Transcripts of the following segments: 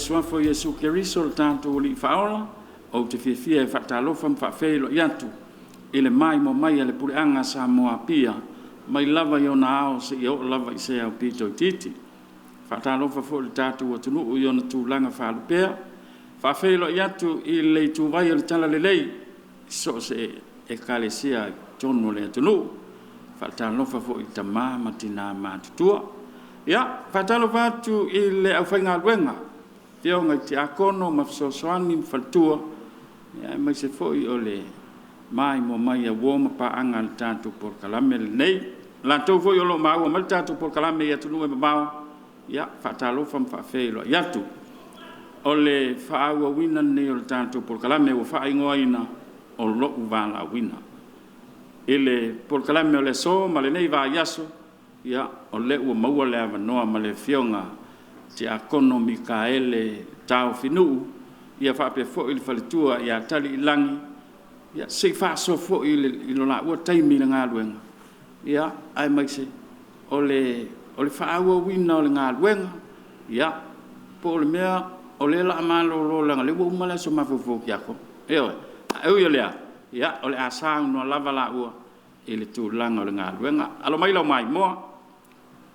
suafo Yesu Keriso le tātou li whaola, o te whiawhia e whatalofa mwhawhelo i atu, i le mai mo mai le pureanga sa moa pia, mai lava i ona ao se i o lava i se au pito i titi. Whatalofa fo le tātou atunu i ona tūlanga whalupea, whawhelo i atu i le tūwai o le tala le lei, so se e kalesia tono le atunu, whatalofa fo i tamā matina mātutua. Ia, whatalofa atu i le au whainga luenga, Fionga te akono mafsosoani mfaltua ya mai se foi ole mai mo mai a woma pa anga tanto por kalame nei la to foi o lo mau mal tanto por kalame ya tunu e mau ya fatalo fam fa felo ya tu ole fa wa wina nei o tanto por kalame o fa ingoina o lo uvala wina ele por kalame ole so male nei va yaso ya ole o mau le ava no male fionga te akono Mikaele tau finu ia fa pe fo il faletua ia tali langi ia se fa so fo il la o taimi nga luenga ia ai mai se ole fa o wina o nga luenga ia po le mea ole la malo lo la le bo mala so ma fo ki ako eo eu ia ia ole asa no lava la o ele tu langa o nga luenga alo mai lo mai mo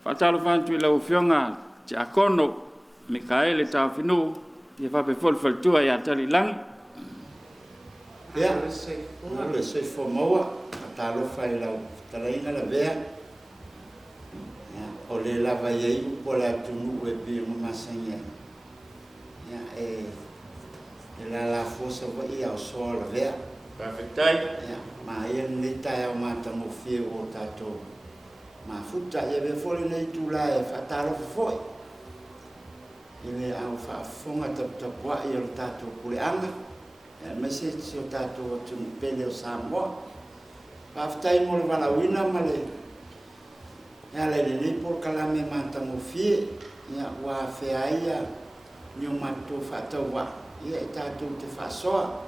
fa talo fa tu la o fionga te akono Mikaele tau finu ia fa pe fol tua ia tali langi ia le se fo moa talo fai la talaina la vea o le lava ia po la tunu e bi mo masanya ia la fosa va ia o so la vea perfectai ia ma ia ni tai o mata mo fie o tato ma futa ia be fol nei tu la e fa talo foi ele au fa fonga tap wa i o tato puleanga ma se o tato tu pele o sambo fa ftai mo le valawina male ya le ni por kalame manta mo fie ya wa fe aia ni o mato fa tawa ia tato te fa so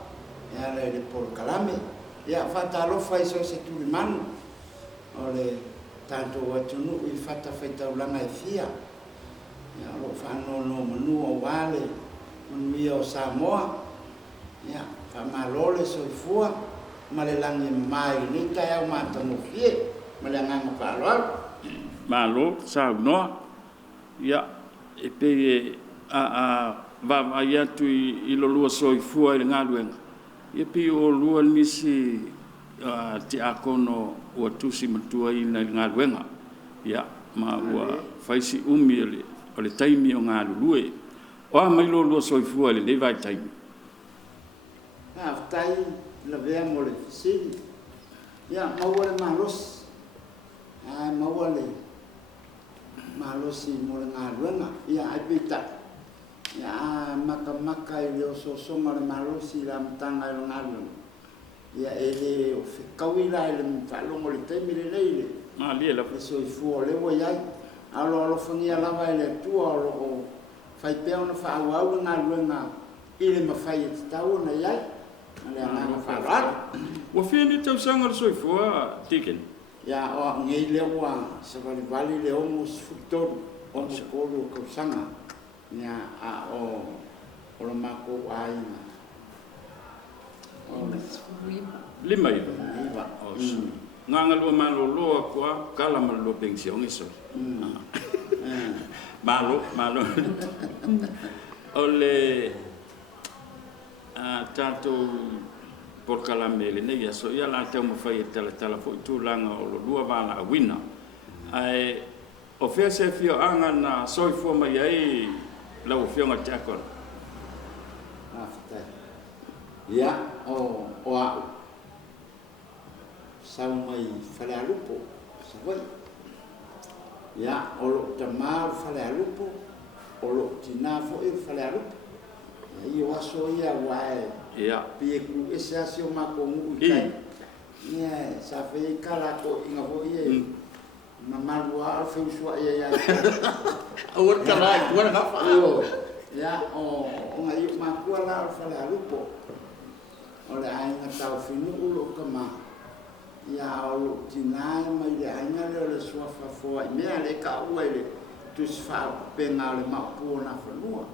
ya le por kalame ya fa talo fa so se tu man ole tato wa tunu i fata fa taulanga e fia ya lo fa no manu o wale un mio Samoa ya fa malole so fua malelangi mai ni ta o mata no fie malanga pa lo malo sa no ya e pe a va ia tu i lo lua so fua i nga luenga e pe o lua nisi te akono o tusi matua i nga luenga ya ma wa faisi umi o le taimi o ngā lulue. O a mai lo soifua le vai taimi. Tai la vea mo le fisiri. Ia, maua le malos. Maua le malosi mo le ngā luenga. Ia, ai pita. Ia, maka i leo sosonga le malosi la mtanga i lo ngā luenga. Ia, ele o whikawi la ele mwhalongo le taimi le leile. Lia la. Le soifua le wa iai. Alo fangia lava ele tua o fai peo na fa au na luenga ile ma fai tau na ia ale na fa ra o fini tau sanga so fo tiken ya o ngai le wa se vali le o futor o polo ko sanga ya a o lo mako ai lima iba nganga lo malo lo kwa kala malo pension iso malo ole tanto por calamele ne ya so ya la te mo fai tala fo tu langa o lo lua bala wina ai o fe se fio anga na so fo mai ai la o fio nga takon after ya o sau mai fale alupo sa vai ya o lo tamar fale alupo o lo tina fo e fale alupo io aso ia wae ya pie ku esa sio mako mu kai ya sa fe kala ko inga fo ia mama wa fe uswa ia o kala ko na fa ya o ngai maku ala fale alupo o le ai na tau finu ulo kama ya o tina mai le anga le suafa fo me ale ka uele tu fa penga le mapu na fanua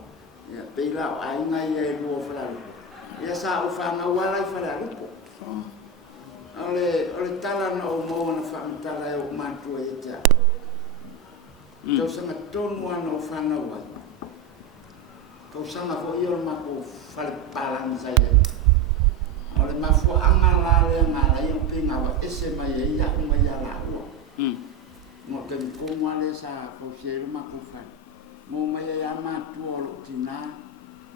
Ya pela ai ngai e lu fala. Ya sa o fa na wala i fala lupo. Ole tala na o mo na fa tala e o mantu e ta. Tau sanga tonu ana o fa na wai. Tau sanga fo i o ma ko fale palang sa ya. Ole ma fo anga la le ngala i o pinga wa ese mai e ya uma ya la o. Mo ke ko mo le sa ko se ma ko fa. Mo mai ya ma tu o lo tina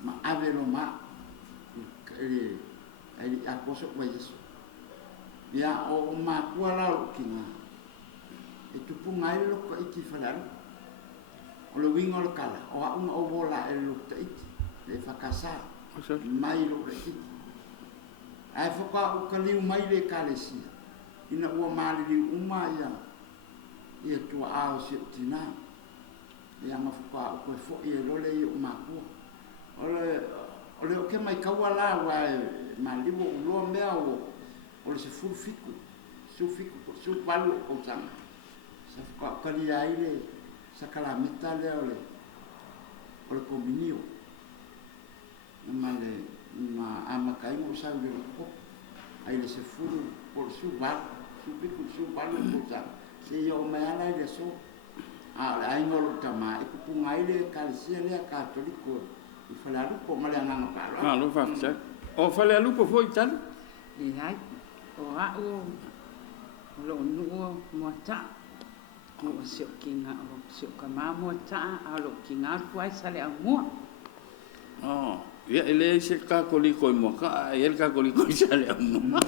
ma ave lo ma. Ai aposo wa Yesu. Ya o ma ku ala o kinga. E tu pu ngai lo ko iki falaru. O lo wingo lo kala. O a unga o bola e lo ta iki. Le fakasa. Mai lo le iki. Ai foka o kaliu mai le kalesia. Ina ua mali li uma ia. Ia tua ao si tina. Ia ma foka o koe fo i e lole i o ma kua. Ole o ke mai kaua la wa ma liwo uloa mea o le se fulu fiku su palu o tanga sa ka kali aile sa kala mita le ole kominio ma le ma ama kai mo sa le ko aile se fulu por su ba su fiku su palu o tanga se yo me ana ile so ai ngolo tama e ku ngaile kalisia le katoliko i falaru po male anga palo lo fa tsa o fale lupo foi tal Ia o au lo nuo mo ta o sio kinga o sio kama mo ta a lo kinga fuai sale a mo ya ele se ka koliko mo ka el ka koliko sale a mo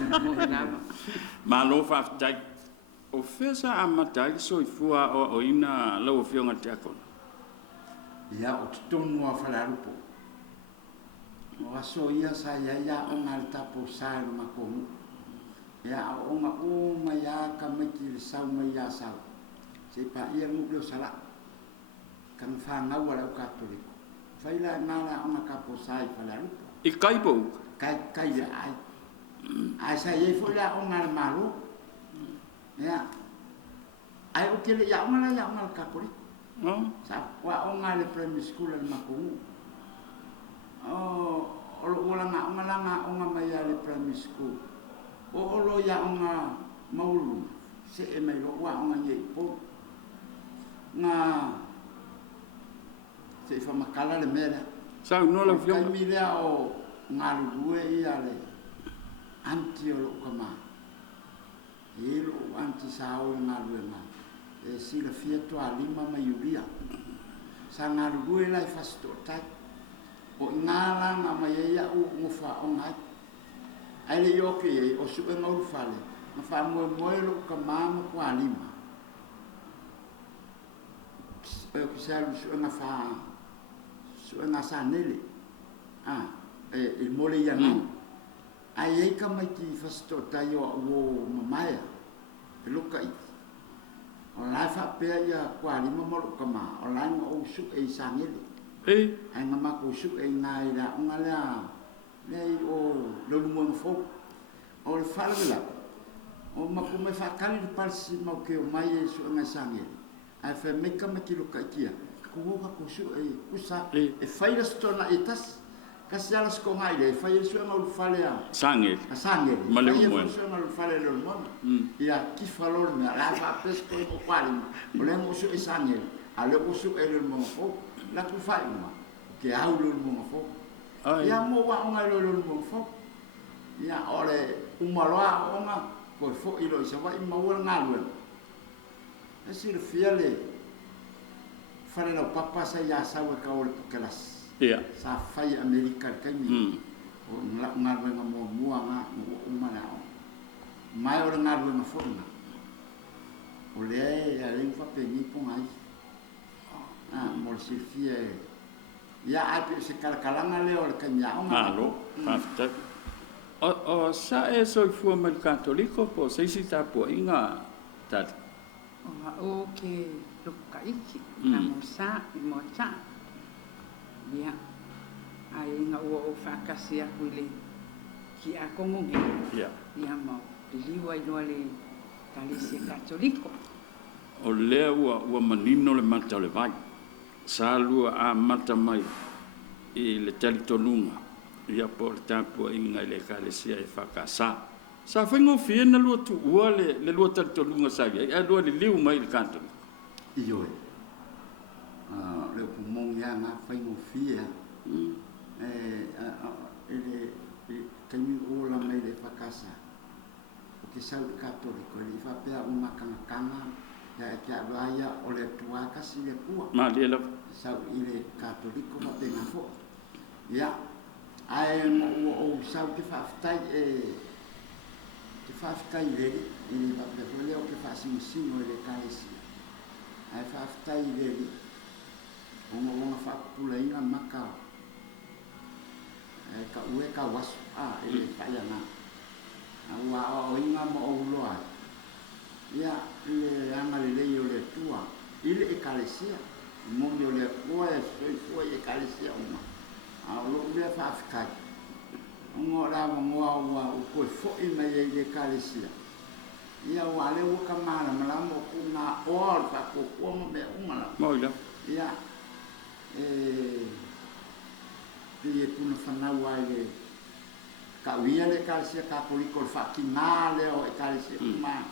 ma lo fa tsa o fesa amata so fua o ina lo fionga tako ya o tonu a falaru po o aso ia sa ya o ngal tapo sa no makomu ya o ma o ma ya ka me ki sa ma ya sa se pa ia mu lo sala kan fa nga wala o katoliko fa ila na o ma kapo sa i falaru i kaipo kai ya ai sa ye fo la o ngal malu ya ai o ke ya o ngal katoliko sa wa o ngal primary school al makomu o lo nga mai ale primary school o lo ya nga maulu se e mai lo wa nga ye po nga se fa makala le mera sa no la kai mi le o nga luwe ia le anti o lo kama e lo anti sa o nga luwe nga e si la fieto a lima mai uria sa nga luwe la fasto tai o ngala nga mai ia u ngofa o ngai ai le yo ke o su e ngau fale ma fa mo lo ka mama kwa lima e ku sa lu su nga fa su nga sa nele il mole ia ni ai ka mai ki fasto tai o mamaya e lo ka o la fa pe ia kwa lima mo lo ka ma o la ngo su e sa nele ai ngama ko su e ngai la ngala nei o lo mo fo o le fala o ma ko me fa kan de parsi ma ke o mai e su nga sange ai fa me ka me kilo ka kia ko ko su e kusa e fa ira stona etas kasi ala sko ngai le fa ira su nga o fale a sange ma le mo su nga o fale lo mo ia ki falor me la fa pesco o kwali o le mo su e sange ale o su e lo mo fo la ku fai ma ke au lo mo fo ya mo wa nga lo mo fo ya ole umaloa o nga ko fo ilo sa wa ma wa nga lo esi le fiale fare no papa sa ya sa wa ka o kelas ya sa fai america ka mi o nga nga mo nga umana mai o nga lo fo nga ole ya le fa pe ni po mai mo se fie ya ape se kalkalanga le o kanya o lo after o sa e so fu mal katoliko po se si ta po inga tat o ke lo ka iki mo sa mo cha ya ai nga o fa kasia kuile ki a kongo ya mo liwa i le kalisi katoliko o le ua manino le mata le vai sa lua a mata mai i le talitolunga ia po le tapua inga le kalesia e whakasa. Sa whaingo fie na lua tu ua le lua talitolunga sa ia, ia lua le liu mai le kantoli. Iyo e. Le pumong ia ngā whaingo fia. Kaimi ola mai le whakasa. O ke sau le katoliko, le whapea umakanga ia e kia raya o le tuakasi le kua. Ma le la. Sau i le katoliko whapenga fo. Ia, ai o sau ke whaftai ke whaftai reri, i le whapea o ke whasingisino i le kalesi. Ai whaftai reri, onga whakapula inga makao. Ka ue ka wasu e le whaiana. Ua o inga mo o uloa. Ia, le anga le lei o le tua. Ile e kalesia. Mongi o le kua e soifua e kalesia uma. A o lo ule whaafikai. Ongo rawa ngoa ua ukoe foi mai e le kalesia. Ia ua le uka mara malamo ku ngā oa o whako kuama me umala. Moila. Ia, Pia kuna whanau ai le ka uia le kalesia ka koliko le whakina leo e kalesia kuma.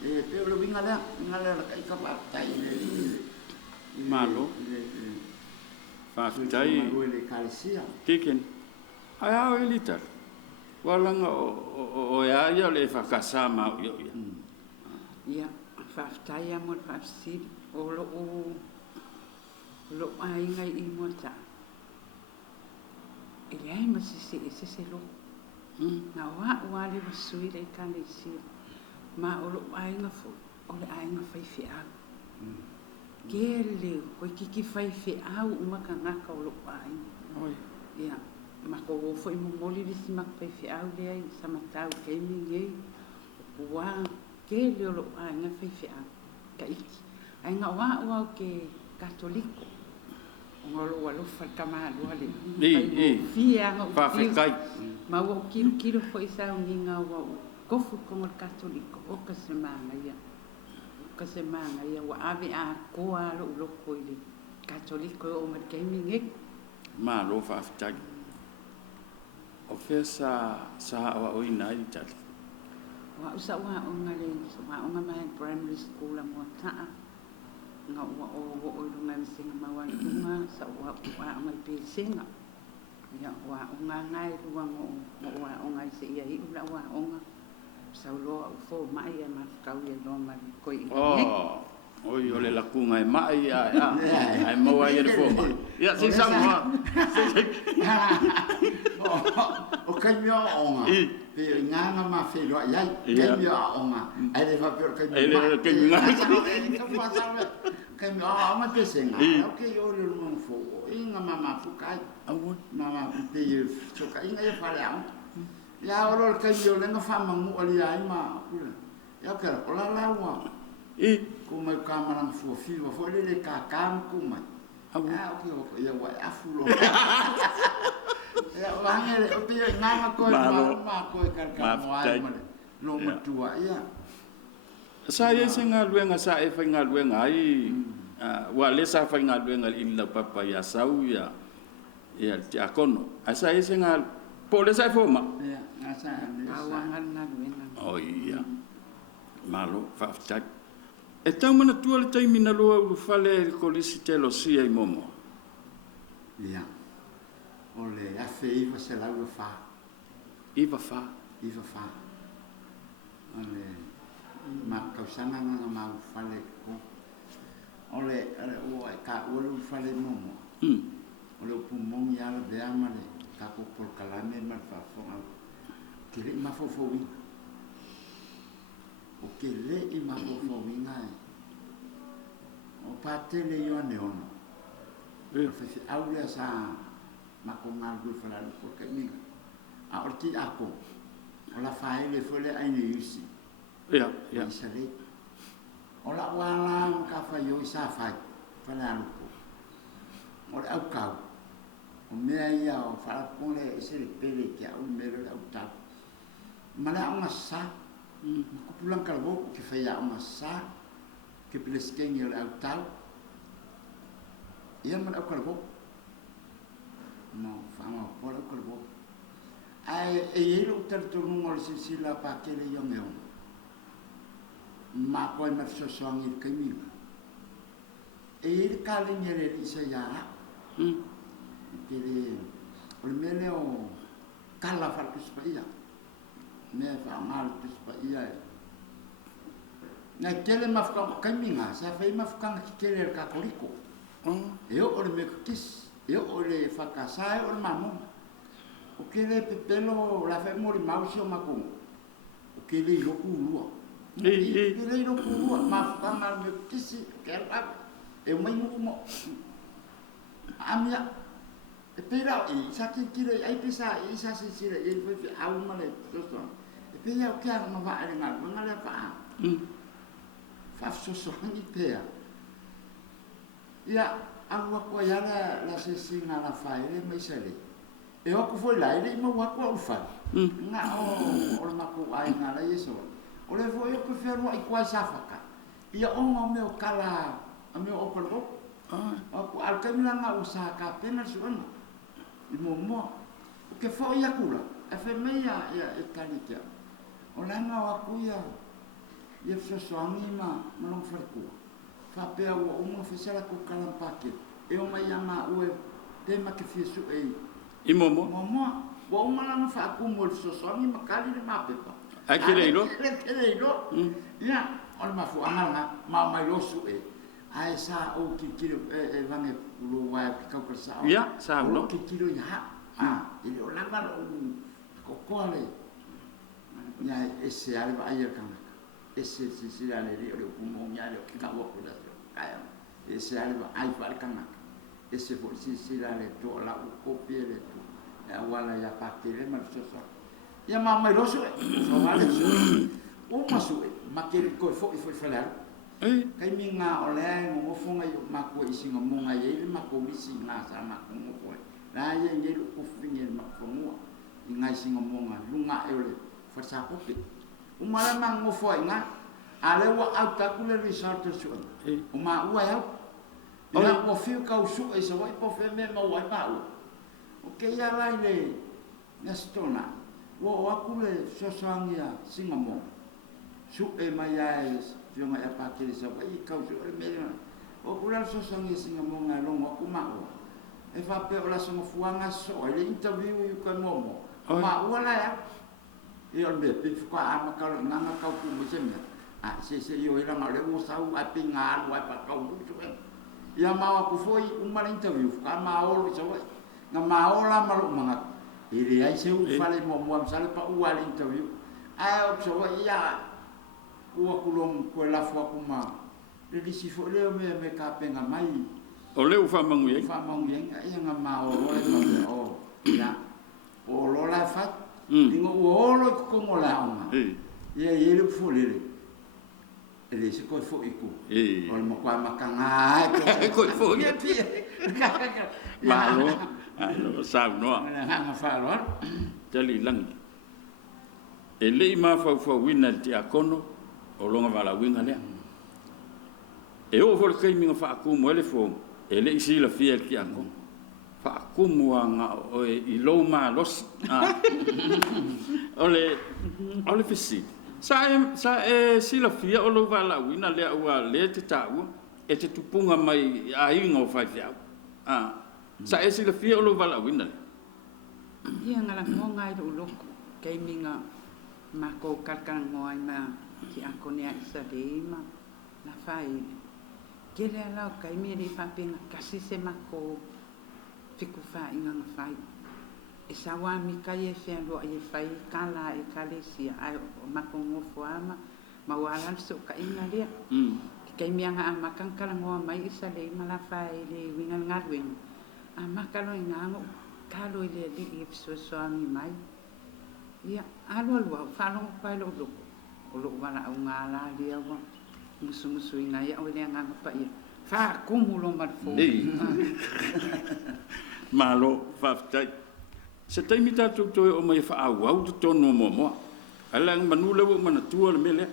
Pia ule winga lea ka ika whaafikai le Malo. Whaafitai. Malo le kalesia. Kiken. Ai au e litar. Walanga o e aia le whakasa mau io ia. Ia, whaafitai a mo le whaafisiri. O lo ainga I mo ta. E le ai masise e sese lo. Nga wa le wasui le kalesia. Ma o lo ainga fo. O le ainga whaifi au. Ke leo, koe kiki whaifi au umaka ngaka o lo ainga. Ia, ma ko wofo I momoli risi maka whaifi au le ai. Samatau keimi ngei. Wa ke leo lo ainga whaifi au. Ka iki. Ainga wa o ke katoliko. Ngolo walo falkama luale. Fia nga Whaafikai. Ma wo kilo fo isa nginga wa kofu ko katoliko o ka semana ia. Ka semana ia wa ave a ko alo lo ko ile katoliko o ma keimi nge. Ma lo whaafikai. O fesa sa o ina I tali. Wa usa wa o ngale wa o ngama primary school mo taa. Nga ua o runga misinga mawai runga sa ua mai pisinga. Ia ua o ngā ngai ruang o ua o ngai se ia I ula ua o ngā. Sa uloa u fō mai e mafkau ia loa mai koi inga nek. Oi o le lakunga e mai ai maua ia le fō mai. Ia si sama. O kaimi o onga. Pe nganga ma wheroa iai. Kaimi o onga. Ai le whapero kaimi ma. Ai le kaimi ma. Kaimi o ama pesenga. Ok, o le runga fō. Inga mama fukai. Mama pe soka. Inga ia whare au. Ia oro le kaimi o lenga whamangu ali ai ma. Ia kera, o la laua. Ko mai kamarang fuafiwa. Fo le kakam ko mai. Ok, ia wai afulo. Ya wangere o pia ngama ko ma ko kan moai mane lo matua ia sa ia singa luenga sa e fainga luenga ai wa le sa fainga luenga illa papa ya sau ya ti akono asa ia singa po le sa foma ia asa awangan na luenga oh iya malo fa ta e tau mana tua le tai mina loa u fale ko lisitelo sia I momo ia ole afe iva se lau fa iva fa ole ma kausana nga ma fale ko ole o ka ulu fale momo ole pumong ya le beamale ka ko por kalame ma fa fo kile ma fo wi o kile I ma fo wi ngai o patele yo ne ono fe aule sa mako ngalgu falalu ko kami a orti ako ola fai le fole ai ne yusi ya sale ola wala ka fa yo sa fai falalu ko ola au kau o mea ia o fala pole se le pele kia o mero au ta mala o sa ko pulang kalbo ki fa ya o sa ki pleskengi o au ta ia man au kalbo mau fanga pola ko ai e lo tertunu ngol sila pakele yo ngeo ma ko ma so songi kemi e kali nyere isa ya kele o meneo kala fal kuspaia me fa mal kuspaia na kele mafka kemi nga sa fa mafka kele ka koliko eu o me kis eu o le fakasai o mamu o kele pepelo la fe mori mausi o maku o kele lo kulua kele lo kulua mafka na me kisi kela e mai mo amia e pera e sa kile ai pesa e sa sira e fe au male tosto e pera o kia ma va ale ngal ngale fa fa so ni pea ia agua ko ya la sesina la faile mai sele e o ko foi lá ele mo wa ko fa nga o ma ko ai nga la yeso o le foi o ko fermo ai kwa safaka ia o mo me o kala a me o ko o ko al kamila nga usa ka pena suana i mo o ke foi ya kula e fe me ya e talikia o la nga wa ku ya so soangi ma long farku fa pe o mo fecela ko kala pake e o mai ama o te ma ke fiesu i momo o ma na fa ku mo so soangi ma kali le ma pepa ai keleiro ya o ma fu anga ma mai lo su ai sa o ki kilo e vange lo wa ka ka sa ya sa lo ki kilo ya ile o langa lo ko kole ya ese ale va ayer kan ese si la le rio ku mo nya le ka wo ku da kaya ese ale va ai va kan ese for si la le to la ko piele to ya wala ya pa ke le ma so ya ma mai lo so vale o ma su ma ke ko fo falar kai mi nga ole ngo fonga yo ma ko isi ngo mo nga ye ma ko isi nga sa ma ko mo ko la ye ye ko finge ma ko mo nga isi ngo mo nga lunga e ole fa sa ko pe umala ma ngo fo nga ale wa auta ku le resort so uma wa ya ina ko fiu ka su e so wa po fe me ma wa pa o ke ya la le nastona wo wa ku le so sangia singa mo su e ma ya yo ma ya pa ke so wa i ka su me o ku la so sangia singa mo nga lo mo ku ma e fa pe o la so fuanga so le interview yu ka mo ma wa la ya io be pe fa ama ka na na ka ku mo se me se yo era ma le mo sa u a pinga wa pa ka u so ia ma ku foi uma interview ka ma o so na ma o la ma lo ma ile ai se u fa le mo mo sa le pa u a interview ai o so ia ku ku lo ko la fo ku ma le di si fo le me ka penga mai o le u fa mangu ye ia nga ma o o ia o lo la fa ingo o lo ko mo la uma ia ele fo le ele se ko fo iku o mo kwa makanga ko fo ia pia malo alo sa no nga fa lo tali lang ele ma fa wina ti akono o longa vala winga le e o vol kai minga fa ku mo ele fo ele isi la fiel ki ango fa ku mo nga o i lo ma los ole fisi sa si la fia o lo vala wina le wa le te tau e te tupunga mai ai ngo fa fia sa si la fia o lo vala wina ia ngala ngonga i lo kai minga ma ko karkan ngoi ma ki ako ne isa de ma na fai kele ala kai mi ri fa pinga kasi se ma ko fiku fa inga na fai e sa wa mi kai e fe lo e fai kala e kalesia ai ma ko ngofo ama ma wala so ka inga dia kai mi anga ma kan kala ngo mai isa le ma la fai le winga ngadwing ama kalo inga ngo kalo ile di so mi mai ia alo fa lo pa lo lo wala unga la dia wa musu ina ya o le nga pa ia fa kumulo ma fo malo fa tai se tai mita tu o mai fa au to no mo ala manula wo mana tu le mele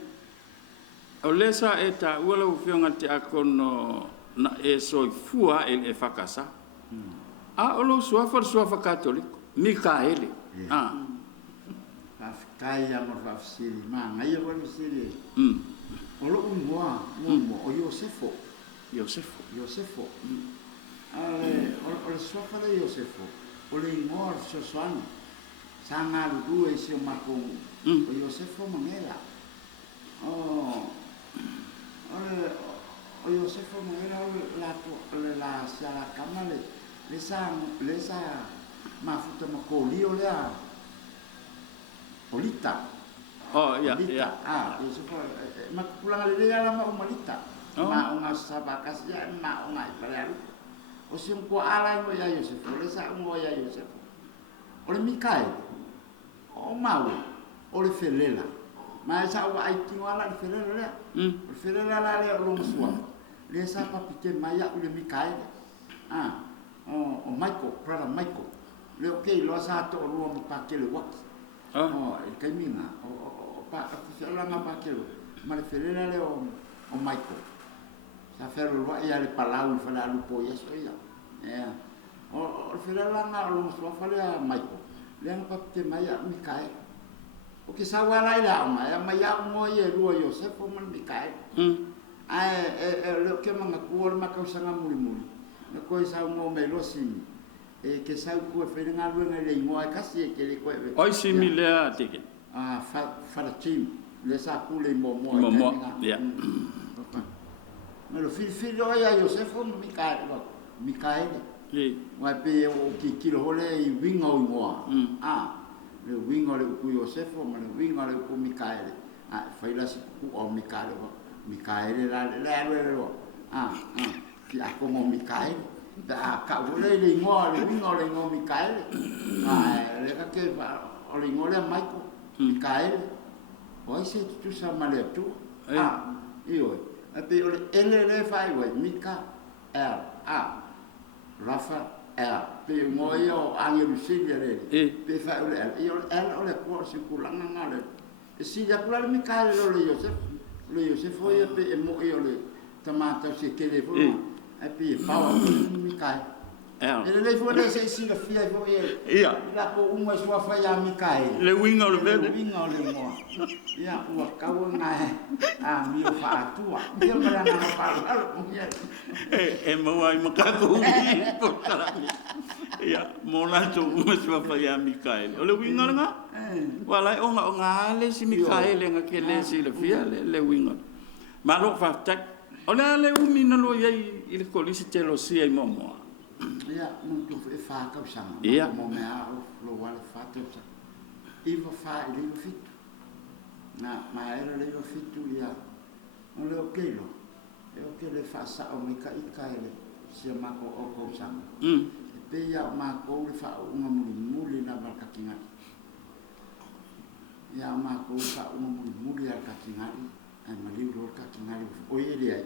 o le sa eta wala u fionga te akono na e so fua e fakasa A o lo suafa katoliko. Mikaele. Kai yang mafsiri manga ia ko siri. O lo umwa o Yosefo. Ale o suafa de Yosefo. O le ngor sosuan. Sanga lu ese makung. O Yosefo mangela. O Yosefo mangela la sala kamale. Lesa mafuta makolio lea. Polita. Oh, ya. Yosefo makupulang ale lea ma umalita. Ma unga sabakas ya ma unga ipalealu. O siung ko ala mo ya Yosefo, lesa mo ya Yosefo. Ole Mikael. O mau. Ole felela. Ma sa wa aitingo ala felela lea. Felela la lea lo musua. Lesa pa pite maya ole Mikael. O Michael, brother Michael. Leo ke lo sa to lo mo pa ke le wat. El caimina o pa se la ma pa ke lo. Ma le felela le o Michael. Sa ferro lo ia le palau fa la lupo yeso ia. O felela na lo so fa le Michael. Le pa pite maya Mikael. O ke sa wala ila ma ya maya mo ye lo Yosefo man Mikael. Lo ke manga kuor ma ka usanga muli. Na ko sa mo me lo simi ke sa ko fe nga lu nga le mo ka si ke le ko oi simi le tike fa la tim le sa ku le mo ya me lo fil lo ya Yosefo Mikael wa pe o ki lo le wingo mo le wingo le ku Yosefo ma le wingo le ku Mikael fa ila si ku o Mikael la ki ako mo Mikael da ka ole le ngo Mikael le ka ke ole ngo le Mikael o ise tu sa male tu io e ole ele fai we Mika Rafa pe ngo io angelo sigere pe fai ole ole ko si kulanga ngale si ja kula Mikael ole Yosef foi pe mo io le tamata si telefono Api pau Mikael. Ele le foi se si la fia foi ele. Ia. La ko uma sua fa ya Mikael. Le winga le bebe. Winga le mo. Ia o ka wona mi fa tua. Dia para na pa. Mo ai makaku por tarani. Ia, mo la tu uma sua fa ya Mikael. O le winga nga. Wala onga le si Mikael nga ke le si le fia le winga. Malo fa tak. Ola le umina lo yai il kolisi telo sia momo. Ya, muito fa ka usanga. Mo me a lo wala fa te usanga. Ivo fa ile lo fitu. Na, ma era le lo fitu ya. No le okelo. Le okelo fa sa o me ka ikaele. Sia ma ko o ko usanga. Pe ya ma ko le fa uma muli na barka kinga. Ya ma ko fa uma muli ya ka kinga. Ai mali ro ka kingali o ele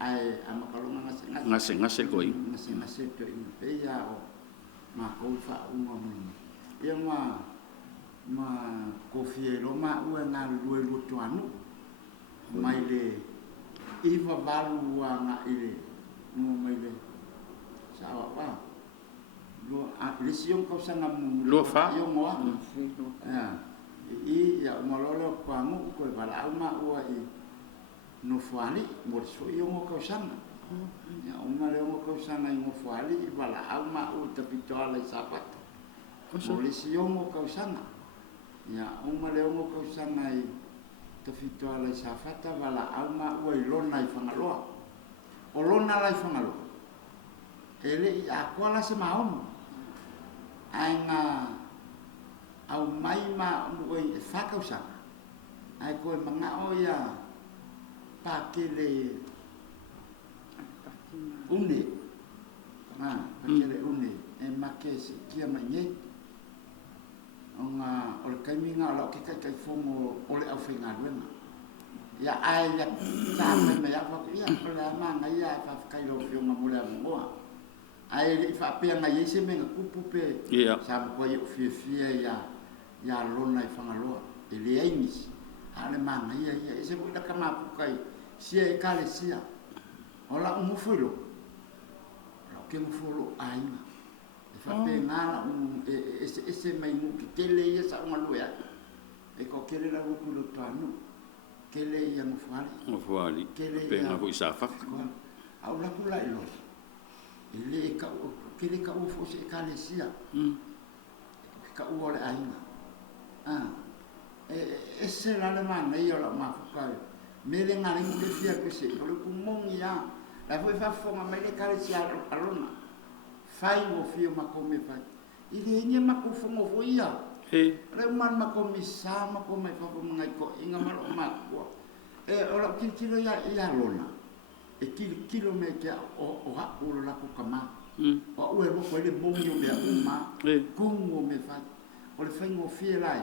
ai amakalonga ngase koi ngase to in peya o ma ko fa uma mun e ma kofi lo ma u nga lu to anu mai le iva valu nga ile no mai le sa wa lo a lesion ko sa ngam lo fa yo mo ya malolo kwangu ko bala uma o no fuali mo so yo mo ko sana ya uma le mo ko sana mo fuali bala uma o tapito ala sapat mo le si yo mo ko sana ya uma le mo ko sana i tapito ala safata bala uma o ilona i fangaloa o lona la i fangaloa ele a kola se maono anga au mai ma mo e faka usanga ai ko manga o ya pakele une pakele une e makesi kia mai onga o le kaiminga la ke kai fomo o le afenga lena ya ai ya ta me ya fa ya o le manga ya fa kai lo fio ma mo le mo ai le fa pe nga yese me kupu pe sa ko yo fia ya lona i fangaloa e le aimis ale manga ia ese buta kama kai sia kale sia ola mo fulo lo ke mo fulo ainga Whapengana ese mai muki kele ia sa ungalua. E ko kele la ukulu tuanu. Kele ia ngufali. Ngufali. Penga ko isafa. Au la kula ilo. Ile ka kele ka ufo se kalesia. Ka uole ainga. Ese la le mana ia la mafukai. Mele ngari muke fia ko se ko ku mongi ya. La foi fa fonga mai le kalesia alona. Fai o fio makome fai. Ile nye makufongo fo ia. Re man makome sa makome fa ko ngai ko inga malo makwa. Ora kilo ya ia lona. Kilo me ke o ha ulo la ku kama. O ue ro ko le mongi o me uma. Kongo me fai. O le fai o fie lai.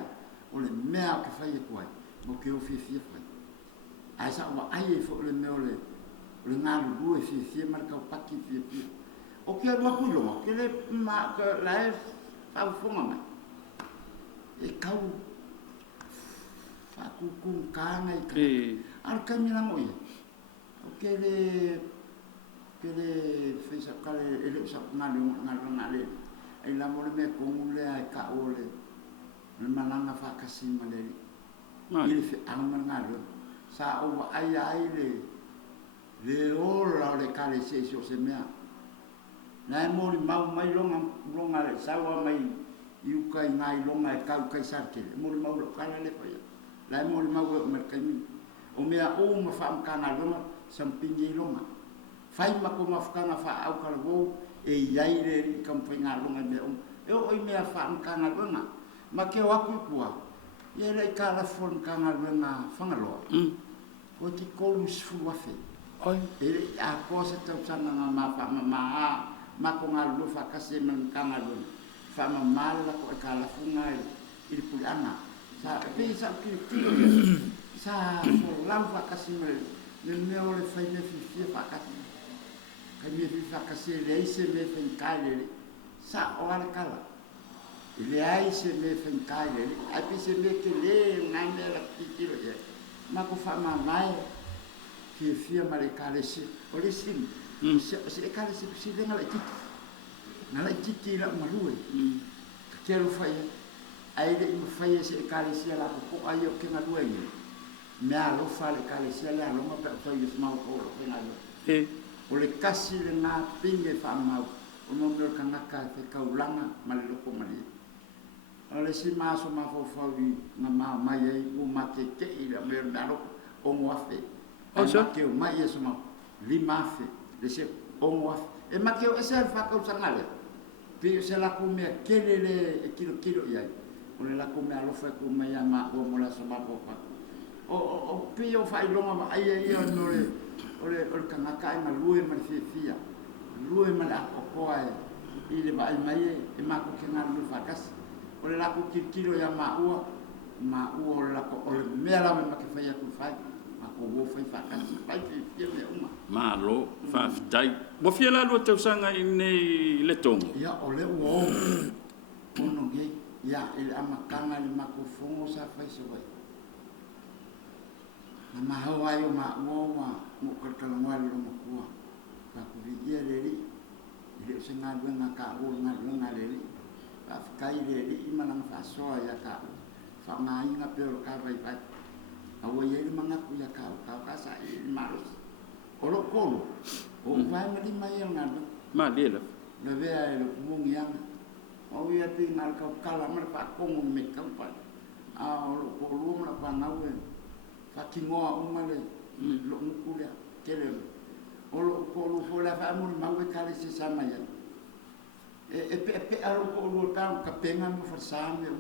O le mea ke fai e kuai. Mo ke o fie fai. Ai sa o ai e fo le me o le ngalu bue fie marka o paki fie. O ke alua kulo, ke le ma ke lae au fonga mai. E kau whakukung kānga i ka. Ar kai mina ngoi. O ke le whaisa kare e le usak ngale. E la mo le mea kongu le ai ka o le malanga whakasi ma le. I le whianga ngalo. Sa o ai le ola o le kare se se mea. Nai mori mau mai longa le sawa mai iukai ngai longa e kau kai sarke mori mau lo kana le pa nai mori mau o merkami o mea o ma fa kana longa sampingi longa fai ma ko mafkanga fa au kala wo e yaire kampenga longa me o mea fa kana longa ma ke wa ku kua ye le kala fon kana longa fangalo o ti kolus fu wa fe oi e a cosa tau sanga ma fa ma mako ngalu fa kase men kangalu fa mamala ko kala funga il pulana sa pe sa ki sa so lam fa kase men me ole fa ne fi fa kase ka me fi fa kase le se me fa kale sa o ala kala ile ai se me fa kale ai pe se me ke le ngai me la ki lo ye mako fa mamai fi ma le kale se o le sim se kare se ngala tiki la marue ke lo fai ai le fai se kare se la ko ai o ke marue ni me a lo fa le kare se la lo ma pe so yo smau ko ke na o le kasi le na pinge fa mau o no me kana ka te ka ulanga ma le ko mali ale si ma so ma fo fa vi na ma mai ai o ma ke la me na lo o mo afe o so ke o mai so ma lima fe le se onwa e makeo ese fa ka usangale pe se la come kelele kilo ia o le la come alo fa come ya ma o mo la so ma ko o pe o fa ilonga ma ai no le o kana kai ma lue ma fia lue ma la ko ai i le mai e ma ko ke na lu fa kas o le la ko kilo ya ma o la ko o le me la ma ke fa ya ku fa ko wo fai fa ka fa fi le uma malo fa dai mo fi la lo te sanga nei le tong ya o le wo ono ge ya il amakanga le makofongo sa fa so vai na ma hawa yo ma wo mo ka ka ngwa lo mo ku ka ku vi ye le ri le senga do na ka o na le ri fa kai le ri imana fa so ya ka fa ngai na pe ro ka vai vai awo ye manga ku ya ka sa maros olo kolo o vai mali mai ngado ma dela na ve ai lo mung yang o ya ti ngal ka kala mar pa ko me ka pa a lo ko lu ma pa na we fa ki ngo o ma le lo ku le kele o lo ko lu fo la fa mo ma we ka le se sa ma ya e pe a lo ko lu ta ka penga mo fa sa me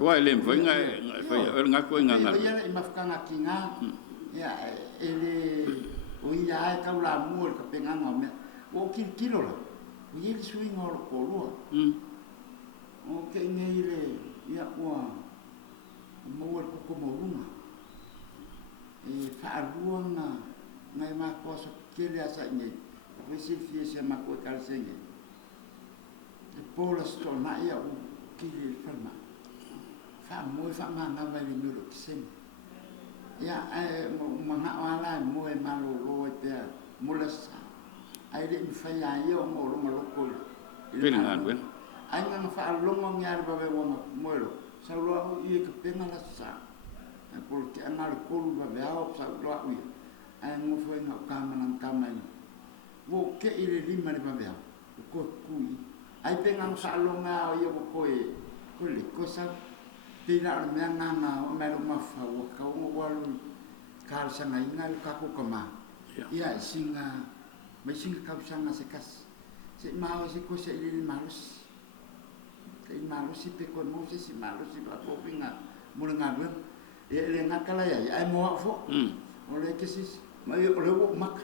wa ele foi nga ko nga nga ya i mafkanga kinga ya ele o ia ka la mo ka penga nga me o kilo la o ye sui ngor ko lu o ke ngeile ya wa mo ko mo luma e fa ruanga ngai ma ko so kele asa nge ko si fie se ma ko ka se nge e pola sto na ya kiri ferma fa mo fa ma na va le muro kisen ya mo na wala mo e malo lo te mo la sa ai de fai ai o mo lo ko Pele ngaluenga. ai nga fa longo ngar ba mo mo sa lo i ke pena la sa porque angar ko ba ba sa lo ai ai mo foi nga kamai wo ke ile lima ni ba ba ko kui ai pengang sa longa o yo ko le ko sa pina me nganga o me lo mafa o ka o walu kar sa ngai ngal ka ko kama ya singa mai singa ka sanga se kas se mau se ko se ile malus se malus si pe ko mo se si malus si ba ko pinga mo nga lu le ngakala ya ai mo fo o le ke si mai o le wo mak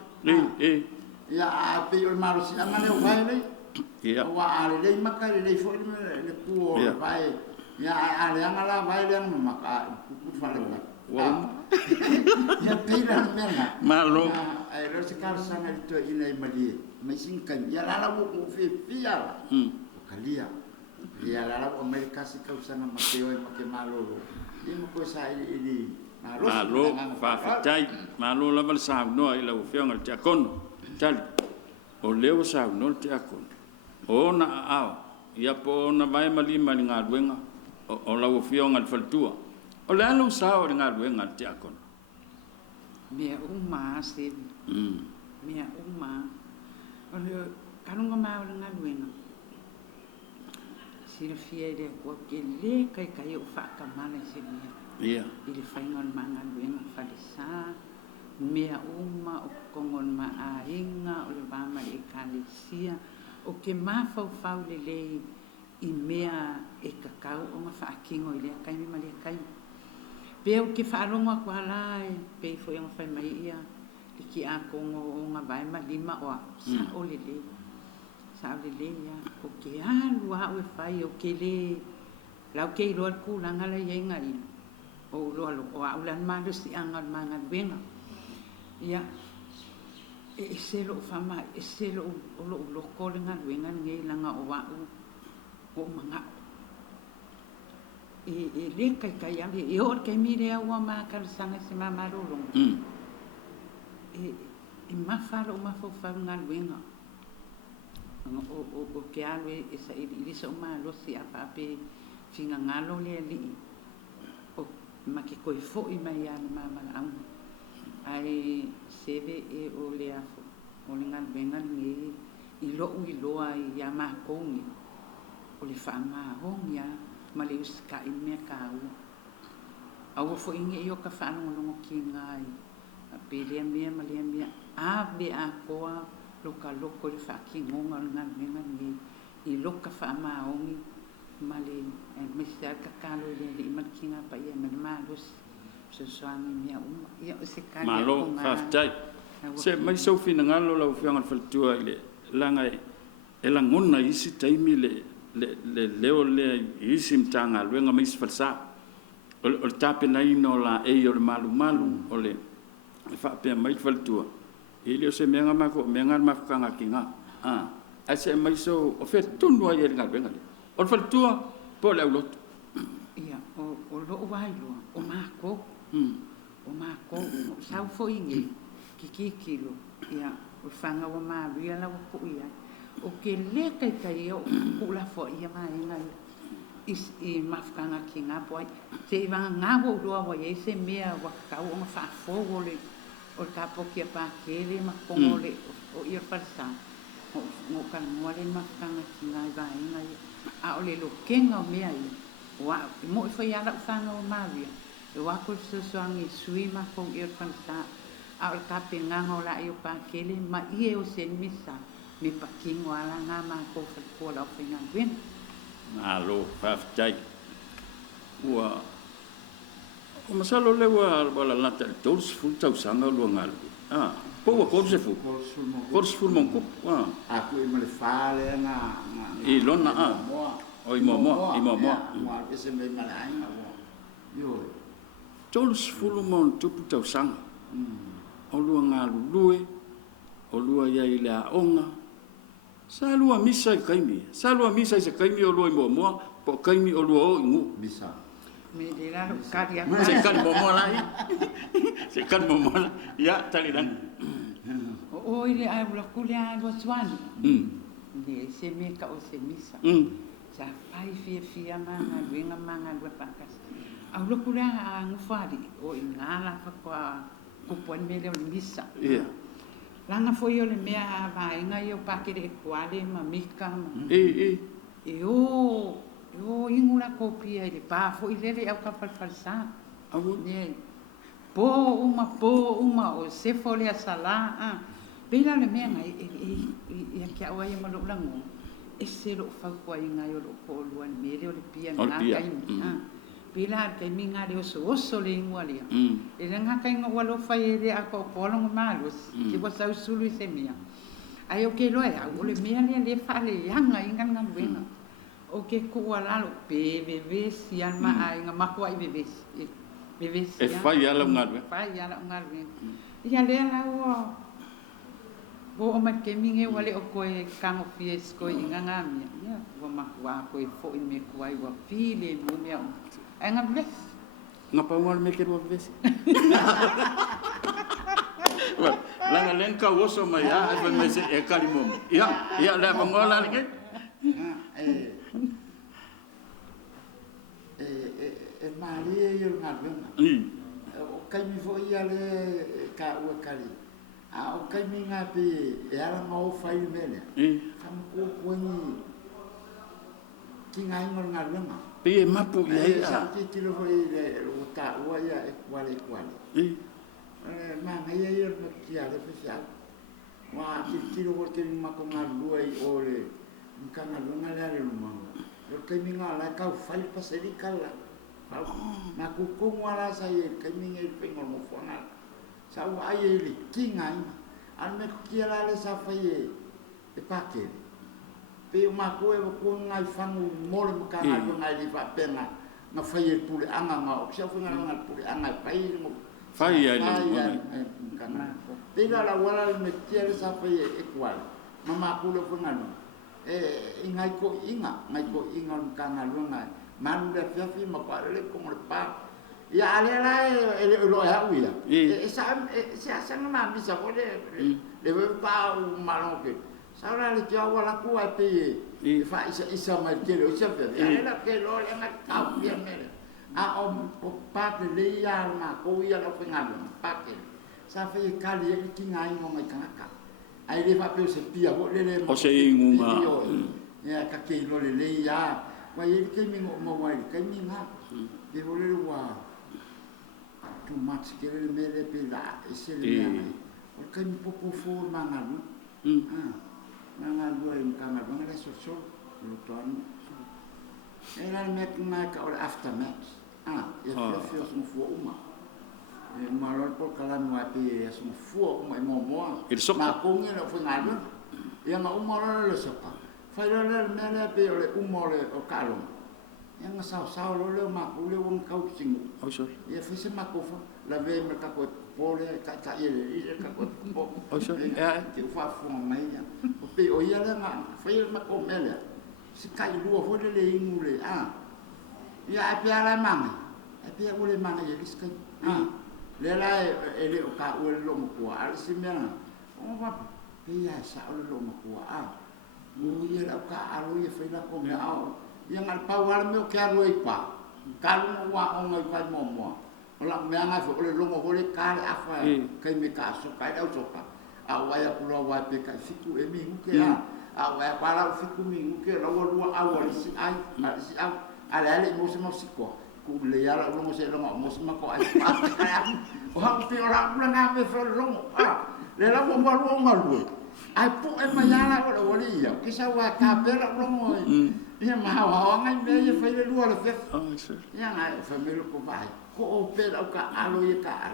ya pe o malus si amane o vai le ya wa ale le makale le fo le ku o vai ya ale angala vai le maka ku fa le ya pila mena Malo. Ai lo se kar sana to ina mali mai sinkan ya la wo ku fe pia kalia ya la wo Amerika si kau sana makeo make malo ni mo ko sa ini Malo fa fitai malo la bal sa no ila u fiong al takon tal o leo sa no te akon o na ao ya po na vai mali mali ngaluenga o la u fiong al faltua o la lu sa o ngaluenga te akon mea uma se mea uma o le kanunga ma o ngaluenga sila fia de ko ke le kai o fa ka mala se mea ili faingon manga luenga falisa mea uma o kongon ma ainga o le vama le kalisia o ke mafau fau le i mea e kakau o nga whaakingo i lea kaimi ma lea kaimi pe o ke whaaronga kua lai pe i fo i ngawhai mai ia li ki a kongo o nga vai ma lima o sa o le ia o ke alua o e whai o ke le lau ke i roa ku langa la ienga ina o lo o aulan malu si angal mangan benga ya e selo fama e selo o lo ko lenga benga ngai langa o wa o manga e le kai ya e o ke mi le wa ma ka sanga se mama lo e ma fa lo ma fo fa ngal benga o ke alwe e sa i so ma lo si apa pe finga ngalo le li ma ke koi fo i mai ana mama au ai seve e o le afo o le ngal benga ngi i lo ai ya ma kongi o le fa ma hong ya ma le uska i me ka au fo inge yo ka fa no no ki ngai a pe le me ma le me a be a ko lo ka lo ko le fa ki ngonga ngal benga ngi i lo ka fa ma hongi male mr kakalo le makinga pa ia malos se soani mia ia se kali malo faftai se mai so fina ngalo la fianga faltua ile langa e la ngona isi taimi le leo le isim tanga luenga mai falsa o tape na ino la e o malu o le fa pe mai faltua ile se menga mako menga mafkanga kinga ase mai so o fet tunu ia ngabenga o faltua po le lot ia o lo vai lo o mako sau fo ingi kilo ia o fanga o ma via la ko ia o ke le kai o ko la fo ia ma ina is i mafkanga kinga poi se va ngabo lo wa ye se mea wa ka o fa fo le o kapo ki pa kele ma ko le o ia parsa o kan mo le mafkanga kinga va ina a ole lo kenga mea i wa mo foi ala fanga o mavia e wa ko se soangi sui ma ko ir pansa a o kape nganga la i pa kele ma i o se misa mi paking wala nga ma ko fa ko la fina ben alo faftai wa o masalo le wa wala la tos fu tau sanga lo ngal po ko se fu mon ko aku i male fale nga i lona o i momo ese me malai yo tos fu mon tu tau sanga o lo ngal lue o lua ia i le aonga sa lua misa i kaimi se kaimi o lua i momoa po kaimi o lua o ingu bisa me le la kari se kan momoa lai se kan momoa ya tali dan o o ile ai ula kule ai wa suani. Le se me ka o se misa. Sa fai fia manga lua pakas. Au lo kule a ngufari o ingala fa kwa kupuan mele o misa. Langa foi o le mea vai nga yo pakere kwale ma mika. E o ingula kopia ile pa foi lele au ka falsa. Ne po uma o se fole sala pela le mea e kia o ia malo lango e se lo fa kwa inga yo lo ko luan mere o le pia nga kai pela kai minga le oso le ingua le e nga kai nga walo fa ele a ko polo malo ki wa sa sulu se mea ai o ke lo e o le mea le fa le yanga inga nga buena o ke ko wala lo pe si alma ai nga makwa i bebes e fai ala ngal ia le la o ma ke minge wale o koe kango fies koe inganga mia ia wa makwa koe fo i me kuai wa file mo mea ai nga bes nga pa mo me ke wa bes langa len ka woso mai a fa me se e kali mo ia la pa ngola ni ke Maria yo ngabena o kai mi fo ia le ka o kali a o kai mi ngapi e ala mo fai mele kam ko ni ki ngai ngol ngabena pe mapu ia sa ki tilo fo ile o ta o ia e kwale ma ngai ia no ki ala fisa wa ki tilo fo te ma ko ngalu ai o le ngana lunga le mo o kai mi ngala ka fai paseri kala na kuku wala saya kami ngai pengol mo fona sa wa ye li kingai an me kiala le sa faye e pake pe ma ko e ko ngai fangu mole mo ka ngai li fa pena na faye pule anga ma o sa funa ngai pule anga pai mo fai ya ni kana pe la wala me kiala sa faye e kwal mama ko le funa no ngai ko inga ka ngalu ngai manu le fiafi ma pa le como le pa ya ale la lo ya uia esa ma mi sa pode le pa malo que sa la le tia wala ku ai pe fa isa ma ke lo sa pe ya la ke lo le ma ka bien mele a o pa le ya ma ko ya lo fingalo pa ke sa fe kali e ki ngai mo mai kanaka ai le fa pe se pia bo le o se ingunga ya ka ke lo le ya wai ke mi mo wai ke mi na ke vole wa too much ke le mele pe la e se le ya o ke mi popo fo manga lu manga lu e mkanga banga le so lo ton era me na ka o after match e fio so fo uma e malor por kala no ape so fo uma mo ma ko ngi no fo ngalu ya ma uma lo so pa fai le mele pe o le umore o kalong yang sao lo le ma ku le un kau sing o so ia fise ma ko la ve me ka ko pole ka ile ka ko po o so te fa fu mai ya o pe o ia le ma fai ma ko mele si kai lu fo le ingule ia pe ala manga pe o le manga ye kiskai le la ele o ka o le lo mo ko al si me o va pe ya sa o le lo mo ko mo ia la ka alo ia fai la ko me au ia ngal pa wala me ke alo ipa kalu wa o ngai pa mo ola me anga fo le longo hole ka afa kai me ka so kai au so pa a wa ya pulo wa pe ka fiku e mi ke a wa ya para fiku mi ke la wa a wa si ai si a ala le mo se mo siko ku le ya la longo se longo mo se ma ko ai pa o ha pe ora na me fo longo le la mo lo ngalu ai pu e maiala o le ia ke sa wa ka pera longo ia ma wa ngai me ia fai le lua le fe ia ngai família ko vai ko o pera o ka alo ia ka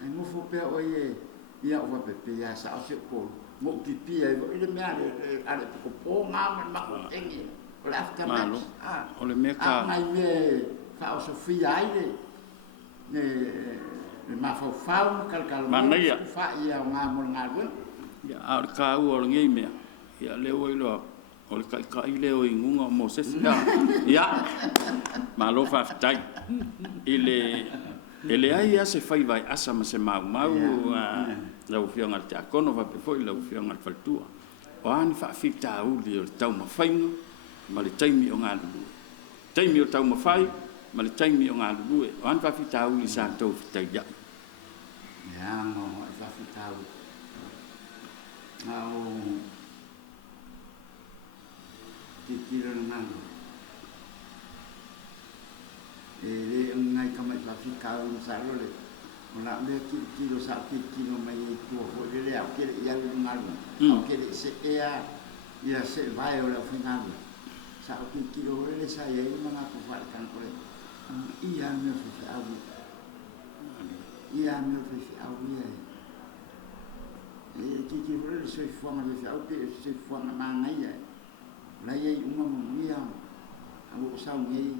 ai mo fo pe o ia o pe pe ia sa o se ko mo ki pi ai le me ale ko po nga ma ko engi o le after match o le me ka ngai me fa o Sofia ai le ma fa kal fa ia nga mo nga ya ar ka u or ngai me ya le o lo o le ka i le o ingunga mo se ya ma lo fa tai ile ai ya se fai vai asa ma se mau lau fionga te akono va pe foi lau fionga faltua o an fa fita uli o tau mafainga ma le taimi o ngā lulu taimi o tau mafai ma le taimi o ngā lulu o an fa fita uli sa tau fita ia ya no fa fita uli au kikira ngalo le ngai kamai fa fita uli sa le ona me kilo sa kilo mai tu ho le au ke ia le ngalo au ke se ia se vai o la final sa kilo le sa ia mana ku fa kan ko ia me fa au ia me fa au ia e kilo le se fo ma le au ke se fo ma ma ia la ia uma mo ia au sa ngai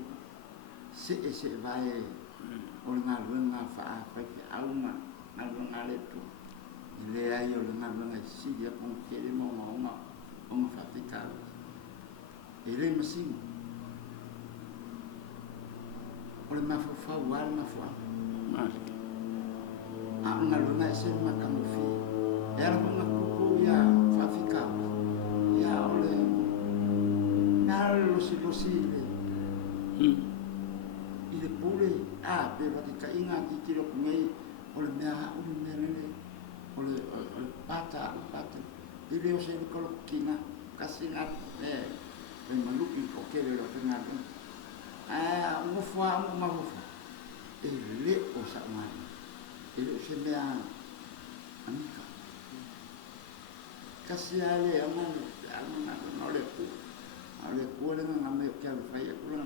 se vai o ngā runga wha whaike auma ngā runga le tu i le ai o ngā runga i siri a pong kere mo ngā onga whawhikau e le masimo o le mawhawhau wale mawhau a ngā runga e se makamu whi e ala runga kuku ia whawhikau ia o le ngā losi le i le pule pe wati ka inga ki kiro kumei o le mea uri mea rele o le pata i leo se ni kolo kina kasi nga e maluki o kere lo kena ngofua malufa e le o sa mani e le se mea amika kasi ale amana no le ku le nga me kia le fai e kula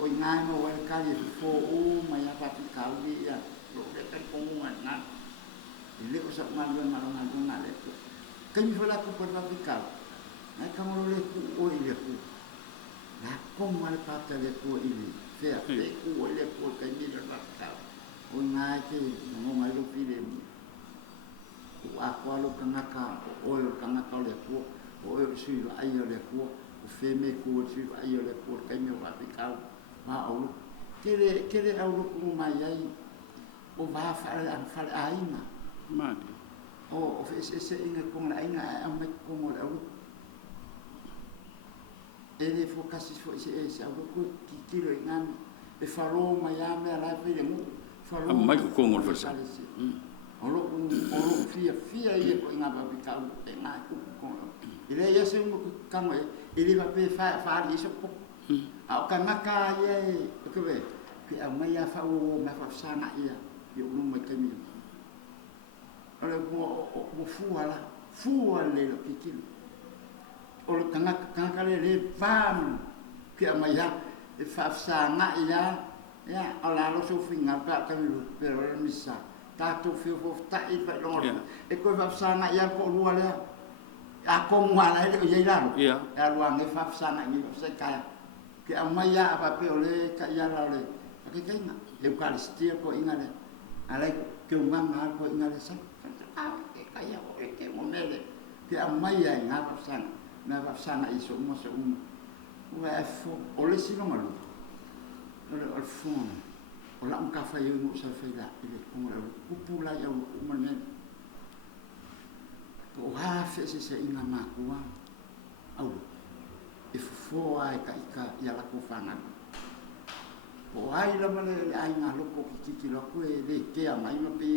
o ngai no wa kali fo o mai apa ti kauli ya lo le kan komungan na ile ko sa man na le ko kan mi fola ko por va pikal ai kam lo le ku o ile ku na ko mal pata le ku ile fe le ku o le ku kan mi le va pikal o ngai ke no mai lo pide o a ko lo kanaka o lo kanaka le ku o sui ai le ku o fe me ku sui ai le ku kan mi va pikal ma au kere au ku mai ai o va fare aina ma o se inga ko na inga a me ko mo au ele focus fo se au ku kilo ngan e falo mai a me la pe de mu falo mai ko mo fa sa o lo fia ia ko inga ba ka e na ku ko ile ya se mo ka mo ile va pe fa ri so au kanaka ye ke ve ke a mai a fa o ma fa sana ia yo no me ke mi ole mo fu le lo ke kilo o kanaka le fam ke a mai a e fa sana ia ya ala lo so finga pa ka lu pero mi sa ta to fio fo ta i fa lo e ko fa sana ia ko lu ale a ko mo ala le ye la ya lu ang e fa sana ni se ka ke amaya apa pe ole ka ya la le ke kaina eukaristia ko ingale ale ke umanga ko ingale sa ke kaya o ke monele ke amaya nga pasana na pasana iso mo se wa fo ole sino malo ole al fon ola un kafa yo mo sa feila ile ko la kupula ya umane ko ha fe se ina ma ko au e fo ai ka ia la ko fanga o ai la male ai nga lo ko ki lo ko e de ke a mai no pe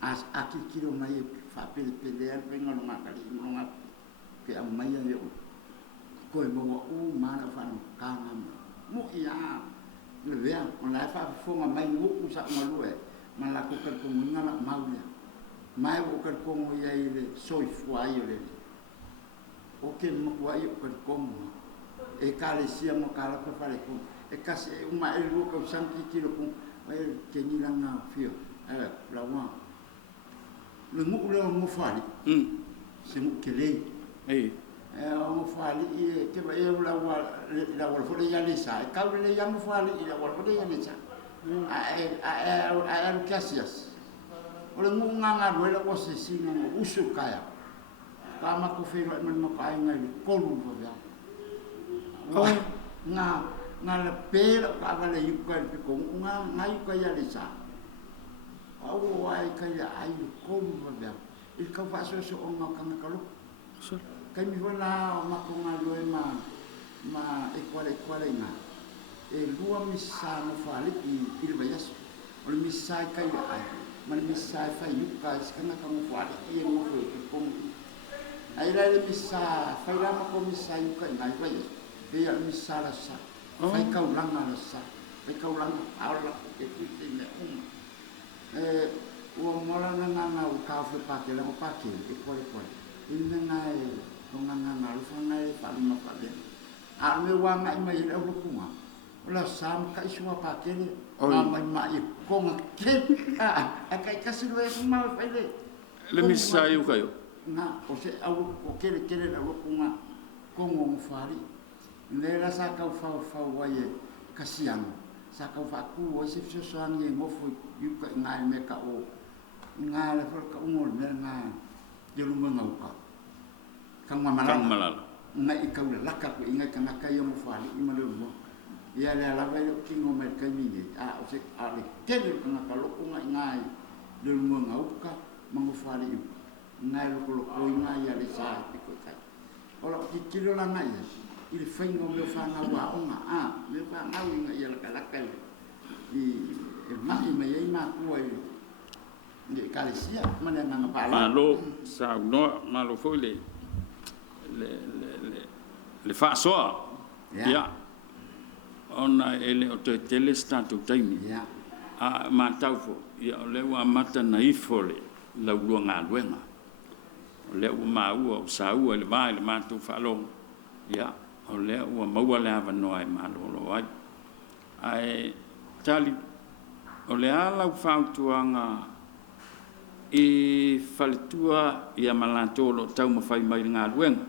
as aki ki lo mai fa pe le venga no ma kali no ma ke a mai yo ko e mo u ma na fa no ka na mo ia le vea on la fa fo ma mai no sa ma lo e ma la ko ka ko nga na ma mai o ka ko mo ia ile soi fu ai le o ke mo ai o como e kale sia mo kala ko fale ko e kasi uma e lu ko sanki ki lo ko e ke ni langa fio la wa le mo fali se mo ke le mo fali e ke ba e la wa fo le ya le sa e ka le ya mo fali e la wa fo le ya le sa a kasias o le nga ro la ko se sina usu kaya pa ma ko fero e mo ka ai ngai kolu fo ya nga le pera ka le yuka ko nga yu ka ya le sa au ai kai ai kom ba il ka fa so o nga kanga kalu kai mi wala o ma ko nga loe ma e kwale nga e lua misa no fali i le bayas o le misa kai ai ma le misa fa yuka skana ka mo fali i mo ko kom ai la le misa fa la ma ko misa yuka ngai bayas e ya misa la sa fai ka ulanga la sa fai ka ulanga ala ke ti ne o mola nga o ka fe pa ke la pa ke e kwale ina ngai o nga lu fa ngai pa ma pa le a me wa ngai mai le o kunga la sam ka isua pa ke le mai mai ko nga ke a kai ka si lo e ma fa le misa yu ka yo na o se au o ke le la o kunga ko mo fari le la sa ka fa wa ye ka siang sa ka fa ku o se so so ngi mo fu yu ka ngai me ka o ngai la ka mo le ngai yo lu nga ka kang malala na ikaw la ka ko inga kana kayo mo fali imalo mo ya le la vai ki ngo me ka ni o se a le tele kana ka lo nga ngai le mo nga ka mo fali ngai lo ko ngai ya le sa ko ta ola ki kilo la ngai il fengo me fa nga wa nga me fa nga nga ya la ka i mai me ai ma ko ai le kalesia mana nga pa lo sa no ma lo foi le fa so ya ona ele o te tele statu taimi a ma tau ya le wa mata na ifole la luanga luenga le u ma u sa u le vai le ma tu fa lo ya o le u ma wa le ava no ai ma lo ai ai tali o le ala u fa tuanga i faltua ia malatolo tau ma fai mai nga luenga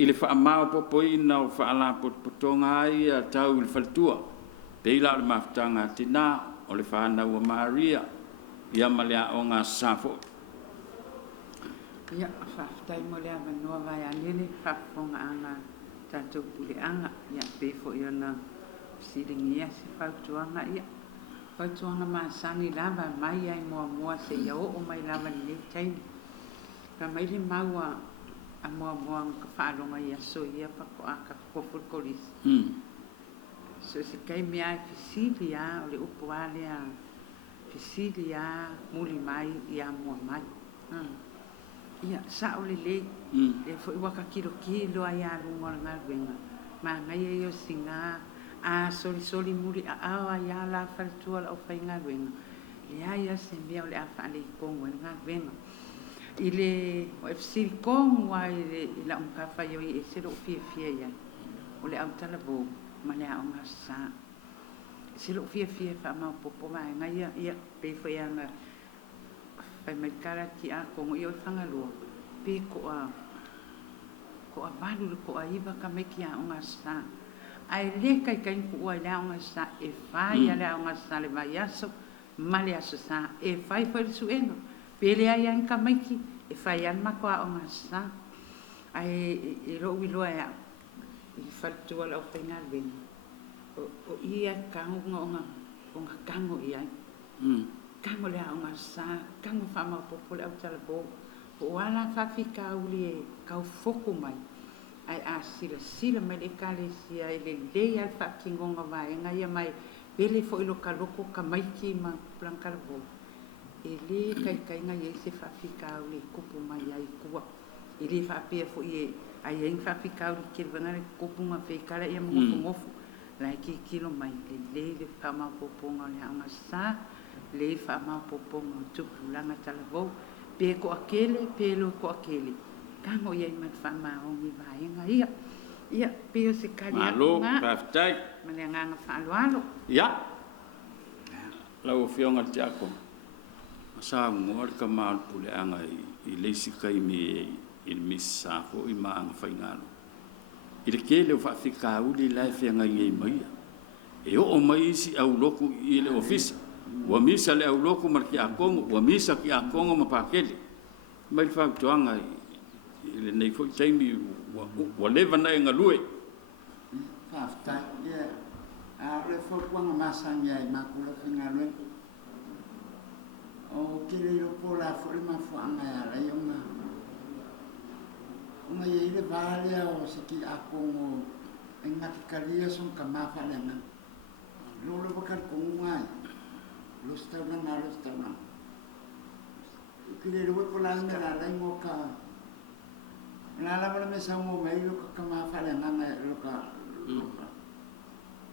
ile fa ma po ina o fa la potonga ia tau il faltua pe ila le maftanga tina o le fa na wa Maria ia malea o nga safo ia fa tai mo le ava no vai anele fa fonga anga tatu pule anga ia pe fo ia na siringia se fa tuanga ia fa tuanga ma sani lava mai ai mo se ia o mai lava ni tai ka mai le maua a moa ka whaalonga ia so ia pa ko aka kofur kolis. So se kai mea fisilia o le upo ale a fisilia muli mai ia moa mai. Ia sa o le le fo iwa ka kilo ai a lunga ngā wenga. Ma ngai e o singa a soli muli a awa ia la whalitua la o whai ngā wenga. Le aia se mea o le a whaale i kongo ngā wenga. Ile o fsil kong wa ile ila ka fa yo e se lo fie ya o le au tala bo ma le au ngasa se lo fie fa ma popo ma nga ia pe fo ya nga fa me kala ki a ko yo fanga lo pe ko a balu ko a iba ka me ki a ngasa ai le kai ko wa le au ngasa e fa ya le au ngasa le va yaso ma le aso sa e fa su eno pele ai an kamaiki e fai an mako a onga sa ai e ro wilo ai i fatu ala o fenga ben o ia kango kango ia kango le onga sa kango fama popole au tala bo o wala fa fika uli ka foku mai ai a sila mai le kale sia ile le al fa kingonga vai ngai mai pele fo ilo kaloko kamaiki ma plankal bo ele kai nga ye se fa fika le kupu mai ai kua ele fa pe fo ye ai en fa fika le ke vana le kupu ma fe kala ia mo la ki kilo mai le fa ma popo ngale anga sa le fa ma popo mo tu langa talavo pe ko akele pe lo ko akele kango ye mat fa ma o mi vai nga ia pe se kali malo pastai mane nga fa alo ya la o fionga tiako sa ngor ka mal pule anga i lesi kai me il missa ko i ma anga faingalo il kele fa fika uli la fianga ngai mai e o mai si au loku i le office wa misa le au loku marki a kongo wa misa ki a kongo ma pakele mai fa tuanga ile nei fo taimi wa leva na nga lue fa sta ye อาเลยฟอกว่างมาสัญญามาคุยกันงานเลย fo le mafuanga ya la yonga una ye le vale o se ki akongo enga kalia son kama fa lenga lo bakar ko ngai lo sta na kile le ko la ngala la ngoka la me sa mo mai lo kama fa lenga lo ka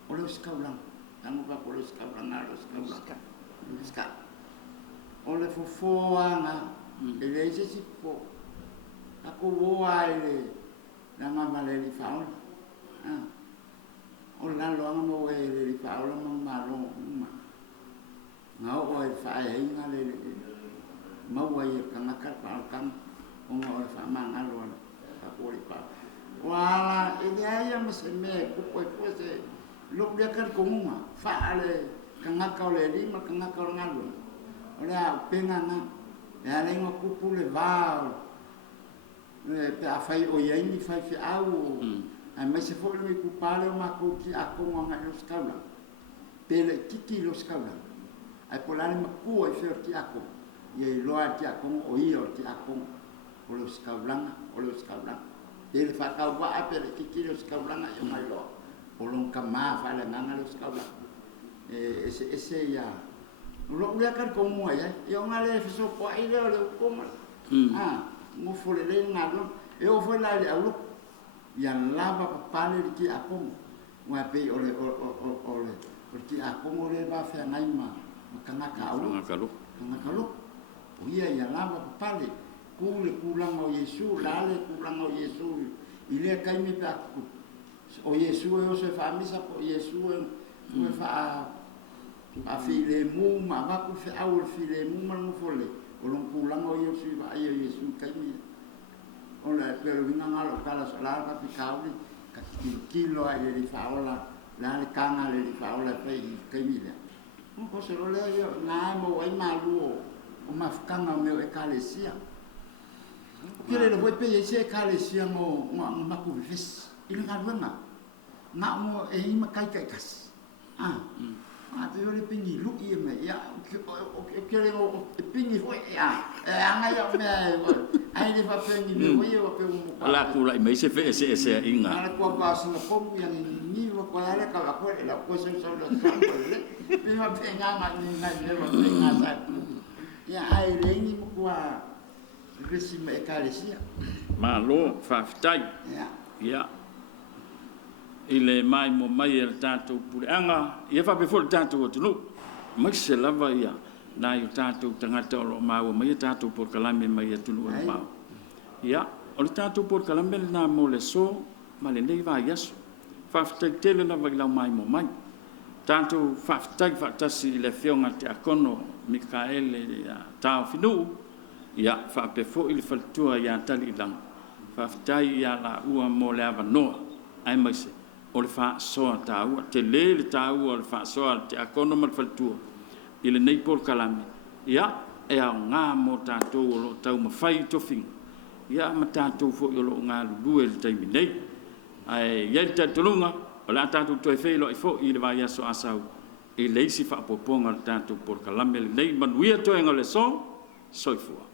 o lo skaulang anu pa ko lo skaulang na lo skaulang o le fofoanga ele se si po ako woa ele na male li faula o la lo anga ele li faula malo nga o e fa e nga le ma wa ye kanga ka kan o nga o fa ma nga lo ako li pa wala ele ai ma se me ko se lo dia kan ko ma fa ale kanga ka le li ma kanga ka nga lo ora penganga ya le ngo kupu le va pe a fai o yengi fai fi au a me se fo le ku pale ma ko ki a ko nga lo skala pele kiki lo skala ai polale ma ku e fer ki a ko ye lo a ki a ko o io ki a ko o lo skala ele fa ka wa a pele kiki lo skala yo mai lo o lo ka ma fa le nga lo skala ese ya lo dia kan ko mo ya yo ngale fiso ko ile le ko ma mo fole le ngalo e o foi la le au ya lava papale ki a ko mo pe ole porque a ko mo le ba fe nai ma kana ka au o ia ya lava papale ku le kulang o Yesu la le kulang o Yesu ile kai mi ta o Yesu o se fa misa po Yesu o fa a file mu ma va ku fe au file mu ma no fole o lo pulang o Yesu va ai Yesu kai mi o la pero vinga ngalo kala sala ka pikauli ka kilo ai le faola la le kanga le faola pe kai mi le un po se lo le yo na mo ai malu o ma fkanga me e kalesia kile le voi pe ye kalesia mo ma ku fes ile ngadwenga na mo e ima kai kas te ole pingi lu ia me ya kele o pingi ho ya anga ya me ai le fa pingi me ho ia pe mo la ku la me se fe se inga ala ko ba sina ko yang ni wa ko ala ka ko la ko se so la sampo le pe ma pe nga ma ni na le ma pe nga sa ya ai le ni mo kwa resi me kalesia ma lo fa ftai ya ile mai mo mai el tatu puanga ia fa be fol tatu tu mai se lava ia na yu tatu tangata lo mau mai tatu por kalame mai tu lo mau ia o tatu por kalame na mo le so ma le nei va yaso fa ftai tele na va la mai mo mai tatu fa ftai fa tasi le fionga te akono Mikaele ya tau finu ia fa pe fo il faltua ya tali lang fa ftai ya la ua mo le avano ai mai se o le fa soa tau te le tau o le fa soa te akono mal faltua ile nei por kalame ia e a nga mo tatu lo tau ma fai to fin ia ma tatu fo yo lo nga lu le tai nei ai ia te tulunga o la tatu to e fe lo fo ile va ya so asau e le si fa poponga tatu por kalame nei man wi to en le so soifua